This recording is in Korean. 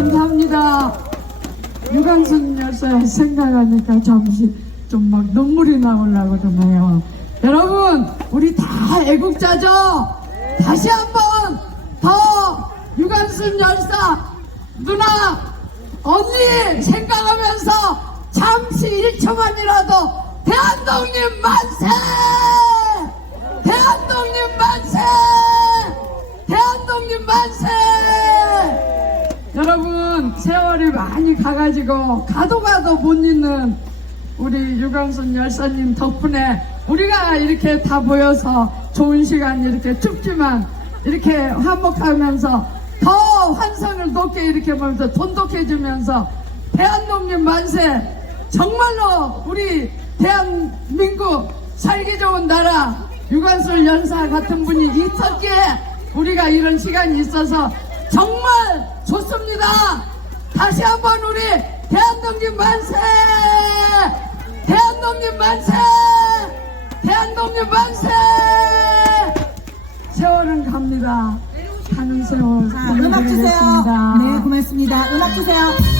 감사합니다. 유광순 여사 생각하니까 잠시 좀 막 눈물이 나오려고 그러네요. 여러분, 우리 다 애국자죠? 다시 한번 더 유광순 열사 누나 언니 생각하면서 잠시 1초만이라도 대한독립 만세! 대한독립 만세! 대한독립 만세! 세월이 많이 가가지고 가도 가도 못 잊는 우리 유광순 열사님 덕분에 우리가 이렇게 다 모여서 좋은 시간 이렇게 춥지만 이렇게 화목하면서 더 환상을 높게 이렇게 보면서 돈독해지면서 대한독립 만세 정말로 우리 대한민국 살기 좋은 나라 유관술 연사 같은 분이 있었기에 우리가 이런 시간이 있어서 정말 좋습니다. 다시 한번 우리 대한독립 만세! 대한독립 만세! 대한독립 만세! 세월은 갑니다. 가는 세월. 자, 음악 주세요. 네, 고맙습니다. 음악 주세요.